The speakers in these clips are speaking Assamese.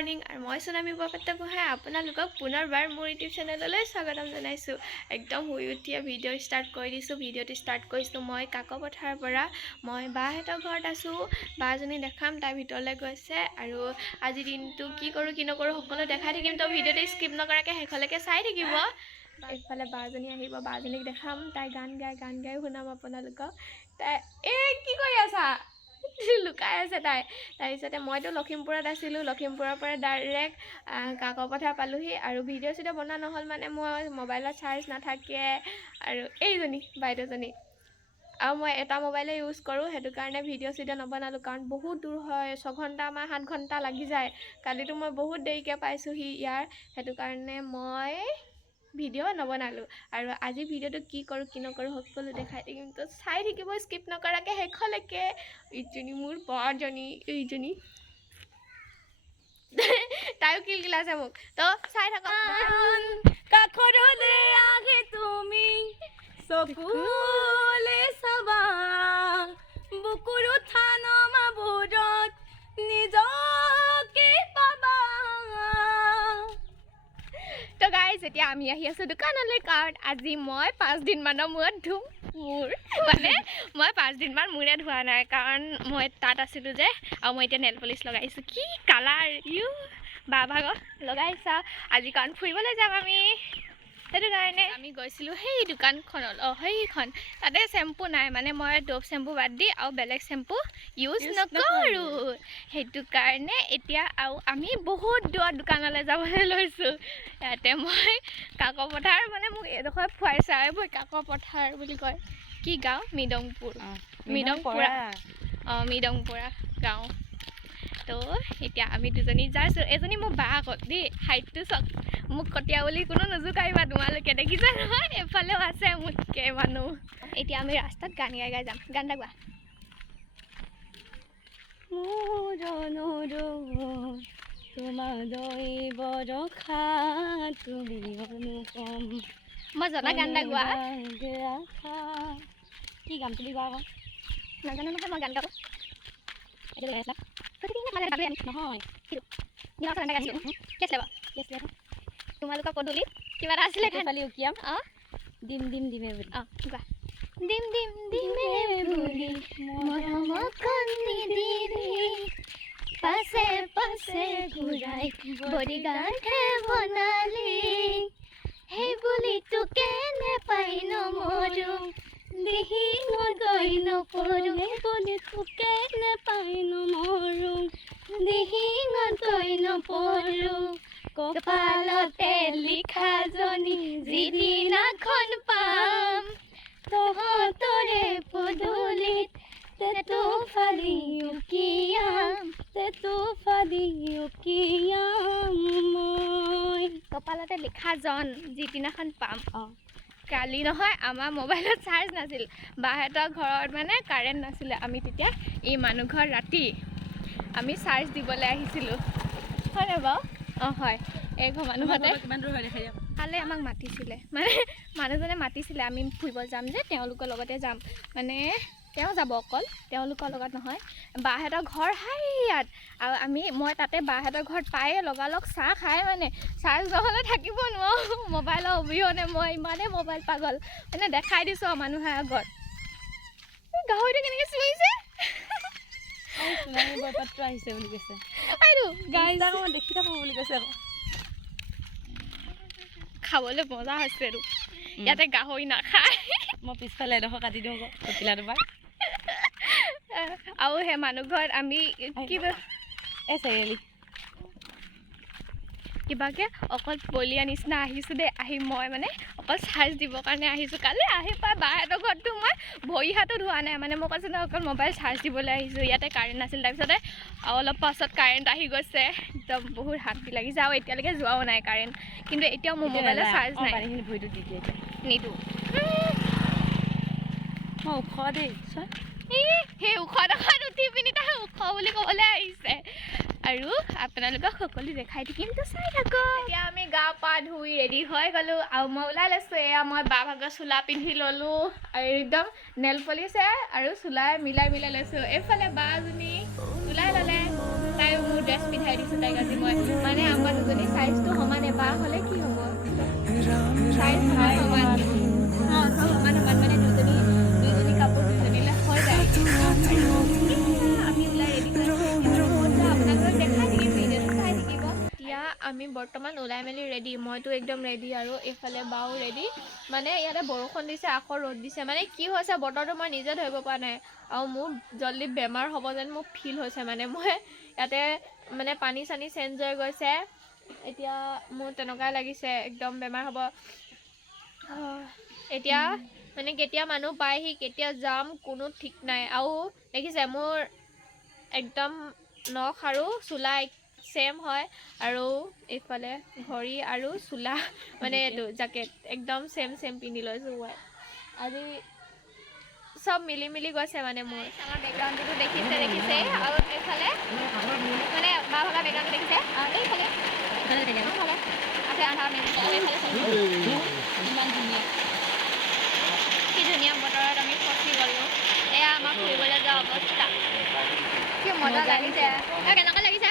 মৰ্নিং আৰু মই সুনামি বৰপাত্ৰ গোহাঁই আপোনালোকক পুনৰবাৰ মোৰ ইউটিউব চেনেললৈ স্বাগতম জনাইছোঁ। একদম শুই উঠিয়ে ভিডিঅ' ষ্টাৰ্ট কৰি দিছোঁ। ভিডিঅ'টো ষ্টাৰ্ট কৰিছোঁ মই কাকপথাৰৰ পৰা। মই বাহঁতৰ ঘৰত আছোঁ। বাজনী দেখাম, তাই ভিতৰলৈ গৈছে আৰু আজি দিনটো কি কৰোঁ কি নকৰোঁ সকলো দেখাই থাকিম। তো ভিডিঅ'টো স্কিপ নকৰাকৈ শেষলৈকে চাই থাকিব। এইফালে বাজনী আহিব, বাজনীক দেখাম, তাই গান গাই শুনাম আপোনালোকক। তাই কি কৰি আছা? লুকাই আছে তাই। তাৰপিছতে মইতো লখিমপুৰত আছিলোঁ, লখিমপুৰৰ পৰা ডাইৰেক্ট কাকপথাৰ পালোঁহি আৰু ভিডিঅ' চিডিঅ' বনোৱা নহ'ল মানে মই মোবাইলত চাৰ্জ নাথাকে আৰু এইজনী বাইদেউজনী আৰু মই এটা মোবাইলে ইউজ কৰোঁ, সেইটো কাৰণে ভিডিঅ' চিডিঅ' নবনালোঁ কাৰণ বহুত দূৰ হয়, 6 ঘণ্টা বা 7 ঘণ্টা লাগি যায়। কালিতো মই বহুত দেৰিকৈ পাইছোঁহি ইয়াৰ, সেইটো কাৰণে মই ভিডিঅ' নবনালোঁ আৰু আজি ভিডিঅ'টো কি কৰোঁ কি নকৰোঁ সকলো দেখাই থাকিম। তো চাই থাকিব স্কিপ নকৰাকৈ শেষলৈকে। ইজনী মোৰ বাজনী, এইজনী তাইও কিলকিল আছে মোক, তো চাই থাকক। কাষৰলে আগে তুমি চকুলে চাবা, বুকুৰ উঠান মাবোৰত নিজকে পাবা। তো গাইজ এতিয়া আমি আহি আছোঁ দোকানলৈ, কাৰণ আজি মই 5 দিনমানৰ মূৰত ধুম মোৰ, মানে মই 5 দিনমান মূৰে ধোৱা নাই কাৰণ মই তাত আছিলোঁ যে, আৰু মই এতিয়া নেল পলিচ লগাইছোঁ। কি কালাৰ ইউ বা ভাগৰ লগাইছা আজি, কাৰণ ফুৰিবলৈ যাম আমি, সেইটো কাৰণে আমি গৈছিলোঁ সেই দোকানখনত। সেইখন তাতে চেম্পু নাই, মানে মই ড'ভ চেম্পু বাদ দি আৰু বেলেগ চেম্পু ইউজ নকৰোঁ, সেইটো কাৰণে এতিয়া আৰু আমি বহুত দূৰত দোকানলৈ যাবলৈ লৈছোঁ। ইয়াতে মই কাকপথাৰ, মানে মোক এডোখৰ ফুৱাইছে, এইবোৰ কাকপথাৰ বুলি কয়, কি গাঁও? মৃদংপুৰা গাঁও। তো এতিয়া আমি দুজনী যাইছোঁ। এজনী মোৰ বা আকৌ দেই, হাইটটো চাওক, মোক কটীয়া বুলি কোনো নোজোকাৰিবা তোমালোকে, দেখিছা নহয়? এফালেও আছে মোতকৈ মানুহ। এতিয়া আমি ৰাস্তাত গান গাই যাম। গান এটা গোৱা। মই জনা গান এটা গোৱা। কি গান তুমি গোৱা আকৌ? নাজানো নহয় মই গান গাব। তোমালোকৰ পদূলিত কিবা এটা আছিলে, দিম দিম দিমে বুলি। গোৱা। দিম দিম দিমে বুলি মৰমখন নিদিলি, পাছে পাছে ঘূৰাই বডিগাৰ্ডহে বনালি, সেই বুলি তোকে নেপাই নমৰো, দিহিঙত গৈ নপৰো, সেই বুলি তোকে নেপাই নমৰো, দিহিঙত গৈ নপৰো, কপালতে লিখাজনী যিদিনাখন পাম, তহঁতৰে পদূলিত তেটো ফালি উকিয়াম, তেটো ফালি উকিয়াম মই। কপালতে লিখাজন যিদিনাখন পাম। কালি নহয় আমাৰ মোবাইলত চাৰ্জ নাছিল, বাহঁতৰ ঘৰত মানে কাৰেণ্ট নাছিলে, আমি তেতিয়া এই মানুহ ঘৰ ৰাতি আমি চাৰ্জ দিবলৈ আহিছিলোঁ, হয়নে বাৰু? হয়, এই ঘৰ মানুহতে কিমান দূৰ হয় দেখাই দিয়া। কালি আমাক মাতিছিলে, মানে মানুহজনে মাতিছিলে, আমি ফুৰিব যাম যে তেওঁলোকৰ লগতে যাম, মানে তেওঁ যাব অকল, তেওঁলোকৰ লগত নহয়। বাহঁতৰ ঘৰ হাই ইয়াত, আৰু মই তাতে বাহঁতৰ ঘৰত পায়ে লগালগ চাহ খাই, মানে চাৰ্জ নহ'লে থাকিব নোৱাৰোঁ মোবাইলৰ অবিহনে। মই ইমানেই মোবাইল পাগল, মানে দেখাই দিছোঁ আৰু মানুহে আগত। গাহৰিটো কেনেকৈ চিঞৰিছে? সুনামি বৰপাত্ৰ আহিছে বুলি কৈছে। মই দেখি থাকোঁ বুলি কৈছে আকৌ। খাবলৈ মজা হৈছে আৰু ইয়াতে গাহৰি নাখায়। মই পিছফালে এডোখৰ কাটি দিওঁ আকৌ কপিলাটোৰ পৰা। আৰু সেই মানুহ ঘৰত আমি কিবা চাৰিআলি কিবাকৈ অকল বলিয়া নিচিনা আহিছোঁ দেই। আহি মই মানে অকল চাৰ্জ দিবৰ কাৰণে আহিছোঁ। কালি আহি পাই বাহঁতৰ ঘৰতো মই ভৰি হাতো ধোৱা নাই, মানে মই কৈছোঁ নহয় অকল মোবাইল চাৰ্জ দিবলৈ আহিছোঁ। ইয়াতে কাৰেণ্ট নাছিল, তাৰপিছতে অলপ পাছত কাৰেণ্ট আহি গৈছে, একদম বহুত হাতী লাগিছে, আৰু এতিয়ালৈকে যোৱাও নাই কাৰেণ্ট, কিন্তু এতিয়াও মোৰ মোবাইলত চাৰ্জ নাই। ভৰিটো দি দিয়ে নিদিওঁ, মই ওখ দেই, সেই ওখ ডোখৰত উঠি পিনি তাই ওখ বুলি ক'বলৈ আহিছে, আৰু আপোনালোকক সকলো দেখাই থাকিম, তো চাই থাকক। এতিয়া আমি গা পা ধুই ৰেডি হৈ গ'লোঁ, আৰু মই ওলাই লৈছোঁ। এয়া মই বা ভাগৰ চোলা পিন্ধি ল'লোঁ, আৰু একদম নেল পলিছে আৰু চোলাই মিলাই লৈছোঁ। এইফালে বাজনী ওলাই ল'লে, তাই মোৰ ড্ৰেছ পিন্ধাই দিছোঁ তাইক আজি মই মানে আমাৰ দুজনী চাইজটো সমানে বা হ'লে কি হ'ব চাইজ সমান সমান সমান মানে দুজনী কাপোৰ দুজনীলৈ হৈ যায় আমি ওলাই ৰেডি আপোনালোকক দেখাই থাকিম ভিডিঅ'টো চাই থাকিব এতিয়া আমি বৰ্তমান ওলাই মেলি ৰেডি মইতো একদম ৰেডি আৰু এইফালে বাও ৰেডি মানে ইয়াতে বৰষুণ দিছে আকৌ ৰ'দ দিছে মানে কি হৈছে বতৰটো মই নিজে ধৰিব পৰা নাই আৰু মোৰ জল্দি বেমাৰ হ'ব যেন মোক ফিল হৈছে মানে মই ইয়াতে মানে পানী চানী চেঞ্জ হৈ গৈছে এতিয়া মোৰ তেনেকুৱাই লাগিছে একদম বেমাৰ হ'ব এতিয়া মানে কেতিয়া মানুহ পায়হি কেতিয়া যাম কোনো ঠিক নাই আৰু দেখিছে মোৰ একদম নখ আৰু চোলা সেম হয় আৰু এইফালে ঘড়ী আৰু চোলা মানে এইটো জেকেট একদম সেম পিন্ধি লৈছোঁ মই আজি সব মিলি গৈছে মানে মোৰ আমাৰ বেকগ্ৰাউণ্ডটো দেখিছে আৰু এইফালে মানে বা ভাগা বেকগ্ৰাউণ্ডটো দেখিছে এইফালে আছে আধা কি ধুনীয়া বতৰত আমি ফচি গ'লোঁ এয়া আমাক ফুৰিবলৈ যোৱা অৱস্থা কি মজা লাগিছে কেনেকুৱা লাগিছে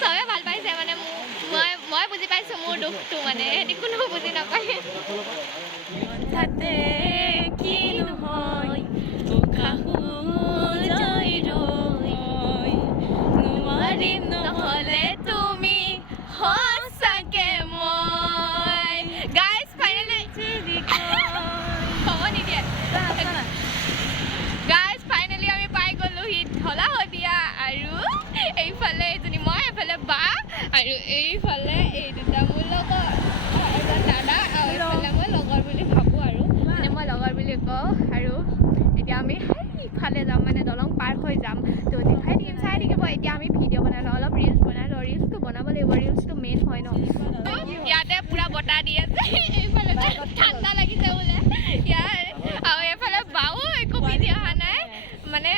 চবে ভাল পাইছে মানে মই বুজি পাইছোঁ মোৰ দুখটো মানে সিহঁতি কোনো বুজি নাপায় তাতে কি নহয় নোৱাৰিম নহ'লে তুমি সঁচাকে মই গাইজ ফাইনেলি হ'ব নিদিয়ে গাইজ ফাইনেলি আমি পাই গ'লোহি ঢলা শদিয়া আৰু এইফালে এজনী মই এইফালে বা আৰু এইফালে এই দুটা মোৰ লগৰ এজন দাদা আৰু এইফালে মই লগৰ বুলি ভাবোঁ আৰু মানে মই লগৰ বুলি কওঁ আৰু এতিয়া আমি ইফালে যাম মানে দলং পাৰ হৈ যাম তো দেখাই থাকিম চাই থাকিব এতিয়া আমি ভিডিঅ' বনাই লওঁ অলপ ৰিলচ বনাই লওঁ ৰিলচটো বনাব লাগিব ৰিলচটো মেইন হয় ন ইয়াতে পুৰা বতাহ দি আছে এইফালে ঠাণ্ডা লাগিছে বোলে ইয়াৰ আৰু এইফালে বাও একো পিন্ধি অহা নাই মানে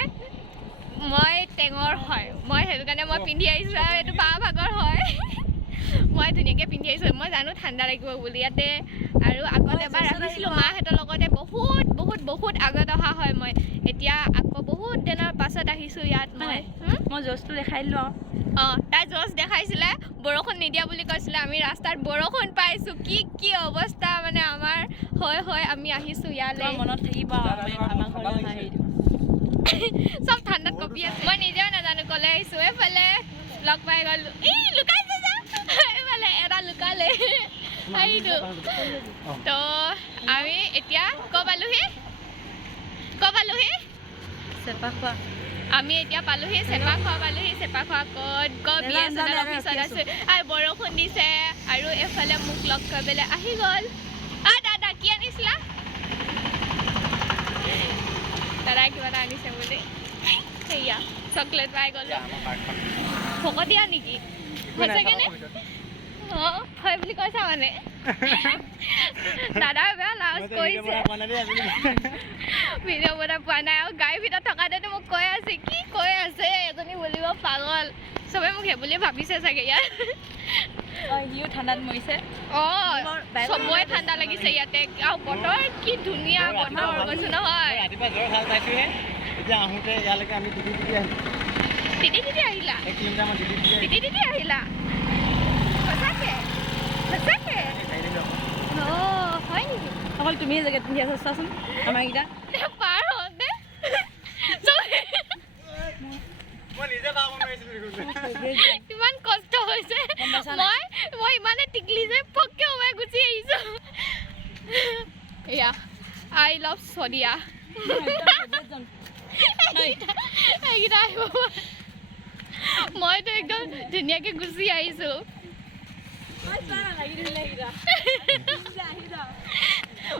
মই টেঙৰ হয় মই সেইটো কাৰণে মই পিন্ধি আহিছোঁ আৰু এইটো বা ভাগৰ হয় মই ধুনীয়াকৈ পিন্ধি আহিছোঁ মই জানো ঠাণ্ডা লাগিব বুলি ইয়াতে আৰু আগত এবাৰ আহিছিলোঁ মাহঁতৰ লগতে বহুত আগত অহা হয় মই এতিয়া আকৌ বহুত দিনৰ পাছত আহিছোঁ ইয়াত মই জ'চটো দেখাই দিলোঁ তাই জ'চ দেখাইছিলে বৰষুণ নিদিয়া বুলি কৈছিলে আমি ৰাস্তাত বৰষুণ পাইছোঁ কি অৱস্থা মানে আমাৰ হয় আমি আহিছোঁ ইয়ালৈ মনত থাকিব চব ঠাণ্ডাত কঁপি আছে মই নিজেও নাজানো ক'লে আহিছোঁ এইফালে লগ পাই গ'লোঁ লুকাইছে এইফালে এটা লুকালে সেইটো তো আমি এতিয়া ক'ত পালোহি চেপাখোৱা আমি এতিয়া পালোহি চেপাখোৱা ক'ত BSNL অফিচত আছোঁ আৰু বৰষুণ দিছে আৰু এইফালে মোক লগ কৰিবলৈ আহি গ'ল দাদা কি আনিছিলা দাদাই কিবা এটা আনিছে বুলি সেয়া চকলেট পাই গ'লো ভকতীয়া নেকি সঁচাকেনে হয় বুলি কৈছা মানে দাদা বেয়া লাজ কৰিছে ভিডিঅ' বনাই পোৱা নাই আৰু গাড়ীৰ ভিতৰত থকাতেতো মোক কৈ আছে কি কৈ আছে এজনী বুলিব পাগল চবে মোক সেই বুলি ভাবিছে চাগে ইয়াত সিও ঠাণ্ডাত মৰিছে চবৰে ঠাণ্ডা লাগিছে ইয়াতে আৰু বতৰ কি ধুনীয়া বতৰ কৈছোঁ নহয় তিতি আহিলা সঁচাকে হয় নেকি অকল তুমিয়ে জেকেট পিন্ধি আছা চোৱাচোন আমাৰ কেইটা পাৰ হওঁতে ইমান কষ্ট হৈছে মই ইমানে টিকলি যে পককে সোমাই গুচি আহিছোঁ এয়া আই লাভ শদিয়া এইকেইটা আহিব মইতো একদম ধুনীয়াকৈ গুচি আহিছোঁ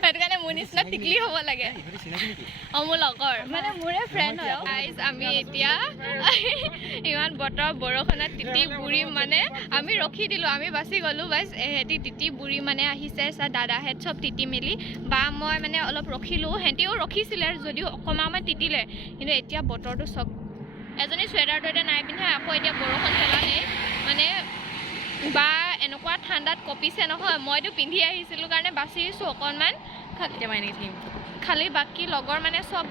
সেইটো কাৰণে মোৰ নিচিনা টিকলি হ'ব লাগে মোৰ লগৰ মানে মোৰে ফ্ৰেণ্ড হয় আমি এতিয়া ইমান বতৰ বৰষুণত তিতি বুঢ়ী মানে আমি ৰখি দিলোঁ আমি বাচি গ'লোঁ বাছ সিহঁতি তিতি বুঢ়ী মানে আহিছে দাদাহেঁত চব তিতি মেলি বা মই মানে অলপ ৰখিলোঁ সিহঁতিও ৰখিছিলে যদিও অকণমান তিতিলে কিন্তু এতিয়া বতৰটো চব এজনী চুৱেটাৰটো এতিয়া নাই পিন্ধা আকৌ এতিয়া বৰষুণ পেলালে মানে বা এনেকুৱা ঠাণ্ডাত কঁপিছে নহয় মইতো পিন্ধি আহিছিলোঁ কাৰণে বাচিছোঁ অকণমান খালি বাকী লগৰ মানে চব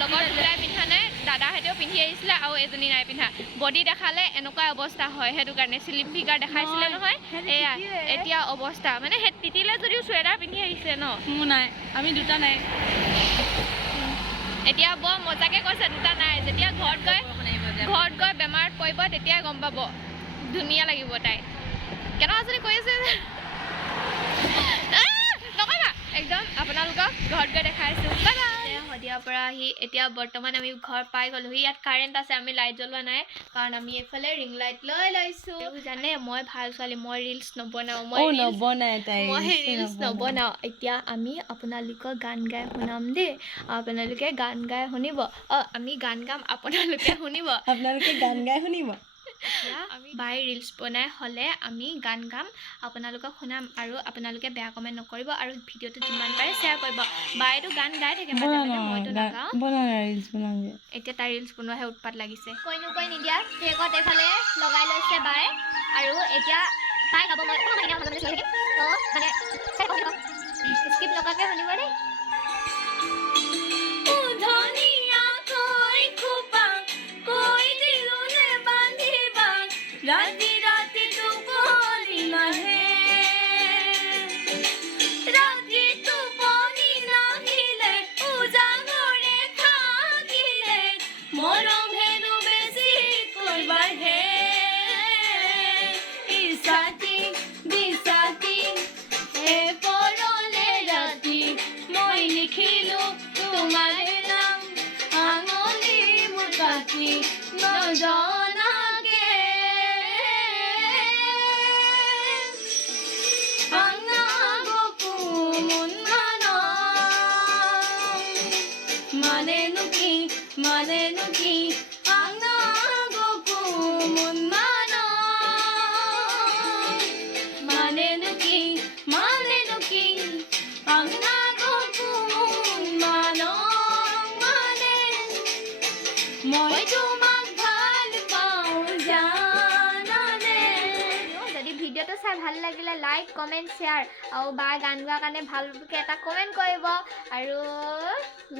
লগৰ দুটাই পিন্ধা নাই দাদাহঁতেও পিন্ধি আহিছিলে আৰু এজনী নাই পিন্ধা বডি দেখালে এনেকুৱা অৱস্থা হয় সেইটো কাৰণে স্লিম ফিগাৰ দেখাইছিলে নহয় এয়া এতিয়া অৱস্থা মানে সেই তিতিলে যদিও চুৱেটাৰ পিন্ধি আহিছে ন মোৰ নাই আমি দুটা নাই এতিয়া বৰ মজাকে কৈছে দুটা নাই যেতিয়া ঘৰত গৈ বেমাৰত পৰিব তেতিয়াই গম পাব ধুনীয়া লাগিব তাই কেনেকুৱা যদি কৈ আছে নকবা একদম আপোনালোকক ঘৰত গৈ দেখাইছোঁ বাই বাই শদিয়াৰ পৰা আহি এতিয়া বৰ্তমান আমি ঘৰ পাই গ'লোহি ইয়াত কাৰেণ্ট আছে আমি লাইট জ্বলোৱা নাই কাৰণ আমি এইফালে ৰিং লাইট লৈ লৈছোঁ জানে মই ভাল ছোৱালী মই ৰিলচ নবনাওঁ মই ৰিলচ নবনাওঁ এতিয়া আমি আপোনালোকক গান গাই শুনাম দেই আপোনালোকে গান গাই শুনিব আমি গান গাম আপোনালোকে শুনিব বাই ৰিলচ বনাই হ'লে আমি গান গাম আপোনালোকক শুনাম আৰু আপোনালোকে বেয়া কমেণ্ট নকৰিব আৰু ভিডিঅ'টো যিমান পাৰে শ্বেয়াৰ কৰিব বায়েতো গান গাই থাকে মইতো নাগাওঁ এতিয়া তাই ৰিলচ বনোৱাহে উৎপাত লাগিছে কৈ নিদিয়া ট্ৰেকত এইফালে লগাই লৈছে বাই আৰু এতিয়া তাই গাব মই স্কিপ লগাকে শুনিব দেই ৰাতি ৰাতি টোপনি নাহে ৰাতি টোপনি নাহিলে উজাগৰে থাকিলে মৰম হেনো বেছিকৈ বাঢ়ে ইছাতি বিছাতি পৰলে ৰাতি মই লিখিলো তোমাৰ নাম আঙুলি মোৰ কাটি নজনাকে Manenu ki angna goku munmano manenu ki angna goku munmano mane moi tumak bhal pao janane যদি ভিডিঅ'টো চাই ভাল লাগিলে লাইক কমেণ্ট শ্বেয়াৰ আৰু বা গান গোৱাৰ কাৰণে ভালকৈ এটা কমেণ্ট কৰিব আৰু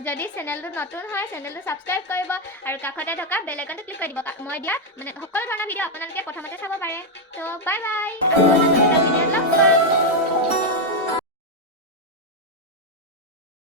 যদি চেনেলটো নতুন হয় চেনেলটো ছাবস্ক্ৰাইব কৰিব আৰু কাষতে থকা বেল আইকনটো ক্লিক কৰি দিব মই দিয়া মানে সকলো ধৰণৰ ভিডিঅ' আপোনালোকে প্ৰথমতে চাব পাৰে ত' বাই বাই ভিডিঅ'ত লগ পাম